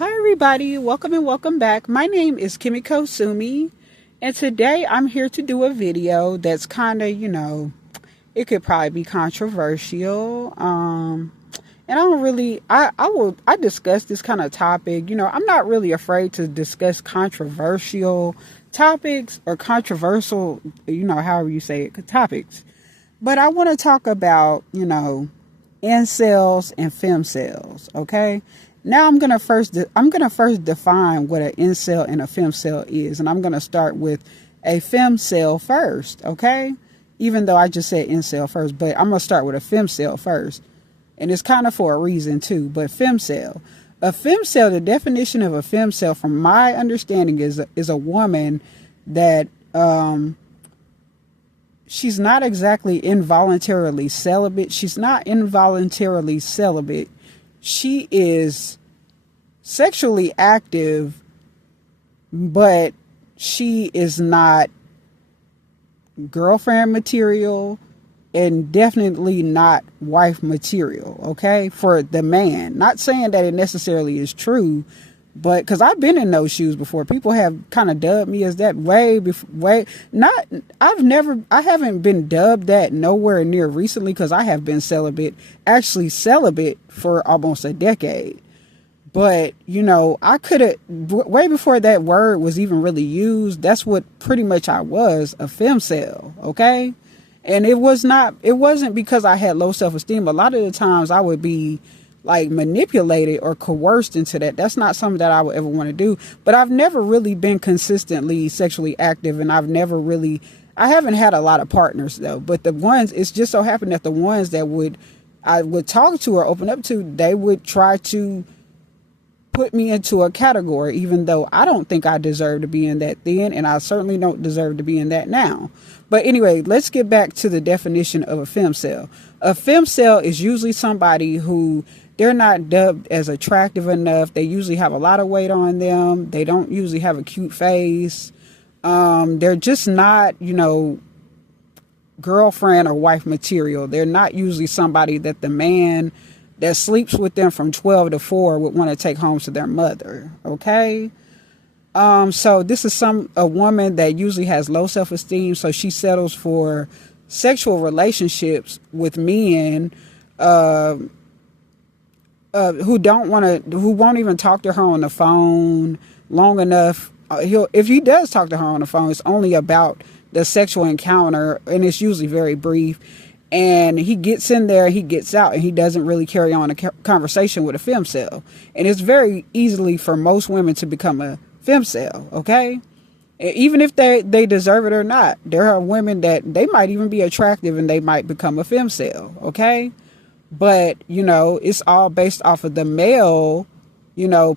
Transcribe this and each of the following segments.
Hi everybody, welcome and welcome back. My name is Kimiko Sumi, and today I'm here to do a video that's kind of, it could probably be controversial. And I don't really, I discuss this kind of topic. I'm not really afraid to discuss controversial topics or controversial, however you say it, topics. But I want to talk about, incels and femcels, okay? Now I'm gonna first define what an incel and a femcel is, and I'm gonna start with a femcel first, okay? Even though I just said incel first, but I'm gonna start with a femcel first, and it's kind of for a reason too. But a femcel, the definition of a femcel, from my understanding, is a woman that she's not exactly involuntarily celibate. She's not involuntarily celibate. She is sexually active, but she is not girlfriend material and definitely not wife material, okay, for the man. Not saying that it necessarily is true, but because I've been in those shoes before. People have kind of dubbed me as that I haven't been dubbed that nowhere near recently, because I have been celibate for almost a decade. But, I could have, way before that word was even really used, that's what pretty much I was, a femcel, okay? And it wasn't because I had low self-esteem. A lot of the times I would be like manipulated or coerced into that. That's not something that I would ever want to do. But I've never really been consistently sexually active, and I haven't had a lot of partners though. But it's just so happened that the ones that I would talk to or open up to, they would try to put me into a category, even though I don't think I deserve to be in that then, and I certainly don't deserve to be in that now. But anyway, let's get back to the definition of a femcel. A femcel is usually somebody who, they're not dubbed as attractive enough. They usually have a lot of weight on them. They don't usually have a cute face. They're just not, girlfriend or wife material. They're not usually somebody that the man that sleeps with them from 12 to 4 would want to take home to their mother. Okay. So this is a woman that usually has low self-esteem. So she settles for sexual relationships with men, who won't even talk to her on the phone long enough. If he does talk to her on the phone, it's only about the sexual encounter, and it's usually very brief. And he gets in there, he gets out, and he doesn't really carry on a conversation with a femcel. And it's very easily for most women to become a femcel, okay? Even if they deserve it or not. There are women that they might even be attractive and they might become a femcel, okay? But, it's all based off of the male,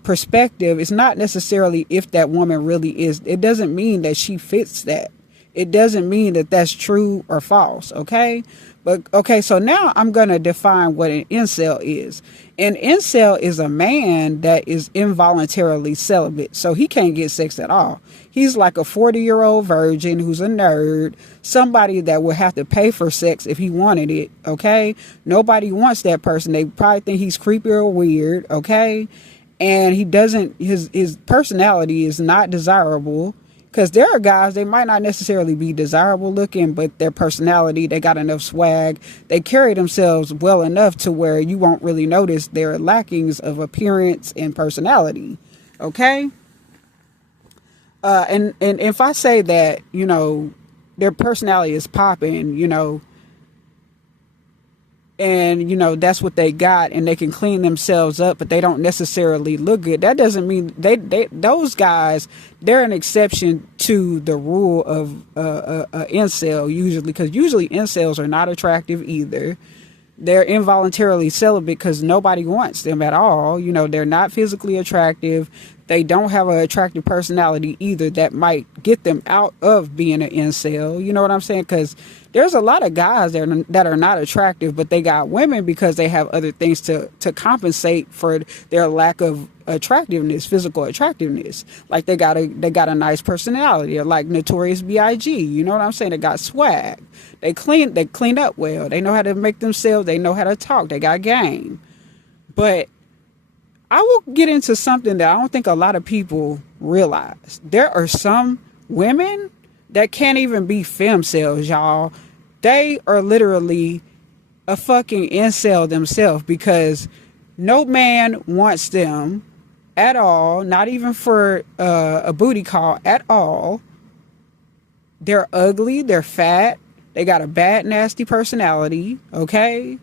perspective. It's not necessarily if that woman really is. It doesn't mean that she fits that. It doesn't mean that that's true or false, okay? But, okay, so now I'm going to define what an incel is. An incel is a man that is involuntarily celibate, so he can't get sex at all. He's like a 40-year-old virgin who's a nerd, somebody that would have to pay for sex if he wanted it, okay? Nobody wants that person. They probably think he's creepy or weird, okay? And his personality is not desirable. Because there are guys, they might not necessarily be desirable looking, but their personality, they got enough swag. They carry themselves well enough to where you won't really notice their lackings of appearance and personality. Okay? And if I say that, their personality is popping, and that's what they got, and they can clean themselves up, but they don't necessarily look good. That doesn't mean those guys, they're an exception to the rule of a incel usually, because usually incels are not attractive either. They're involuntarily celibate because nobody wants them at all. They're not physically attractive. They don't have an attractive personality either that might get them out of being an incel. You know what I'm saying? Because there's a lot of guys that are not attractive, but they got women because they have other things to compensate for their lack of attractiveness, physical attractiveness. Like they got a nice personality, or like Notorious B.I.G. You know what I'm saying? They got swag. They clean up well. They know how to make themselves. They know how to talk. They got game. But I will get into something that I don't think a lot of people realize. There are some women that can't even be femcels, y'all. They are literally a fucking incel themselves because no man wants them at all, not even for a booty call at all. They're ugly, they're fat, they got a bad, nasty personality, okay?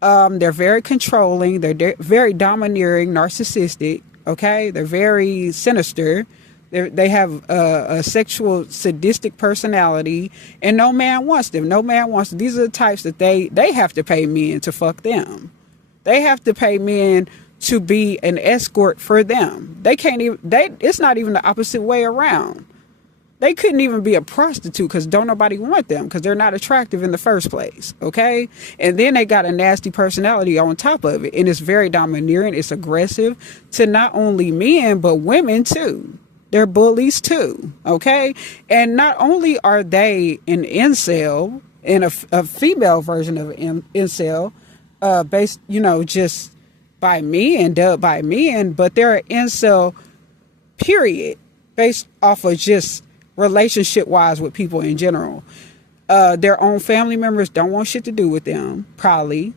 They're very controlling, they're very domineering, narcissistic, okay? They're very sinister. They have a sexual, sadistic personality, and no man wants them. No man wants them. These are the types that they have to pay men to fuck them. They have to pay men to be an escort for them. They can't even, it's not even the opposite way around. They couldn't even be a prostitute because don't nobody want them because they're not attractive in the first place, okay? And then they got a nasty personality on top of it, and it's very domineering, it's aggressive to not only men, but women too. They're bullies too, okay? And not only are they an incel, and a female version of an incel, based, just by men, dubbed by men, but they're an incel, period, based off of just relationship-wise with people in general. Their own family members don't want shit to do with them, probably.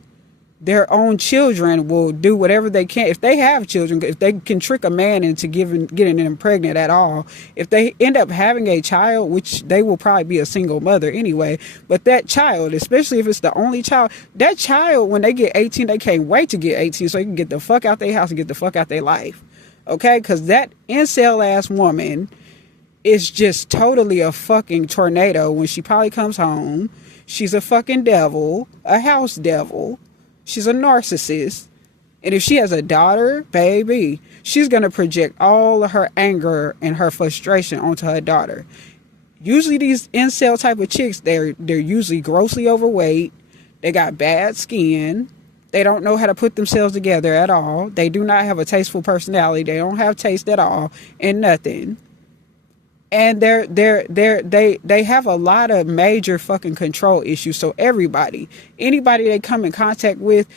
Their own children will do whatever they can. If they have children, if they can trick a man into getting them pregnant at all, if they end up having a child, which they will probably be a single mother anyway, but that child, especially if it's the only child, that child, when they get 18, they can't wait to get 18 so they can get the fuck out their house and get the fuck out their life. Okay? Because that incel-ass woman is just totally a fucking tornado when she probably comes home. She's a fucking devil, a house devil. She's a narcissist. And if she has a daughter, baby, she's going to project all of her anger and her frustration onto her daughter. Usually these incel type of chicks, they're usually grossly overweight. They got bad skin. They don't know how to put themselves together at all. They do not have a tasteful personality. They don't have taste at all and nothing. And they have a lot of major fucking control issues. So anybody they come in contact with,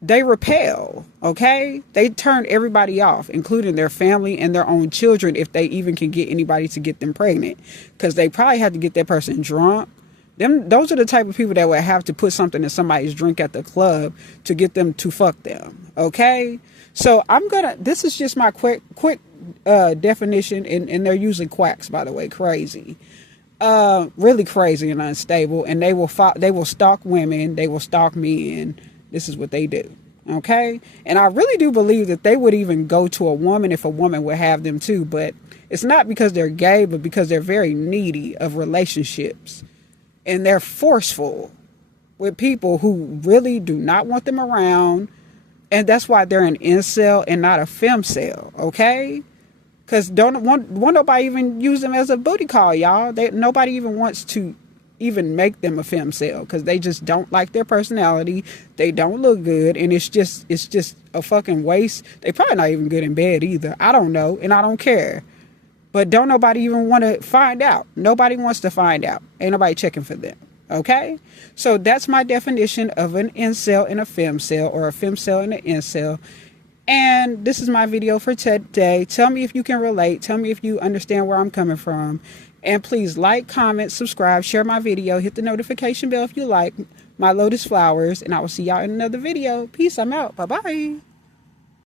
they repel, okay? They turn everybody off, including their family and their own children, if they even can get anybody to get them pregnant. Because they probably have to get that person drunk. Those are the type of people that would have to put something in somebody's drink at the club to get them to fuck them, okay? So this is just my quick definition, and they're usually quacks, by the way, crazy, really crazy and unstable, and they will stalk women, they will stalk men. This is what they do, okay? And I really do believe that they would even go to a woman if a woman would have them too, but it's not because they're gay, but because they're very needy of relationships, and they're forceful with people who really do not want them around. And that's why they're an incel and not a femcel, okay? Because don't want nobody even use them as a booty call, y'all. Nobody even wants to even make them a femcel because they just don't like their personality. They don't look good, and it's just a fucking waste. They probably not even good in bed either. I don't know, and I don't care. But don't nobody even want to find out. Nobody wants to find out. Ain't nobody checking for them. Okay? So that's my definition of an incel and a femcel, or a femcel and an incel. And this is my video for today. Tell me if you can relate. Tell me if you understand where I'm coming from. And please like, comment, subscribe, share my video. Hit the notification bell if you like my lotus flowers. And I will see y'all in another video. Peace. I'm out. Bye-bye.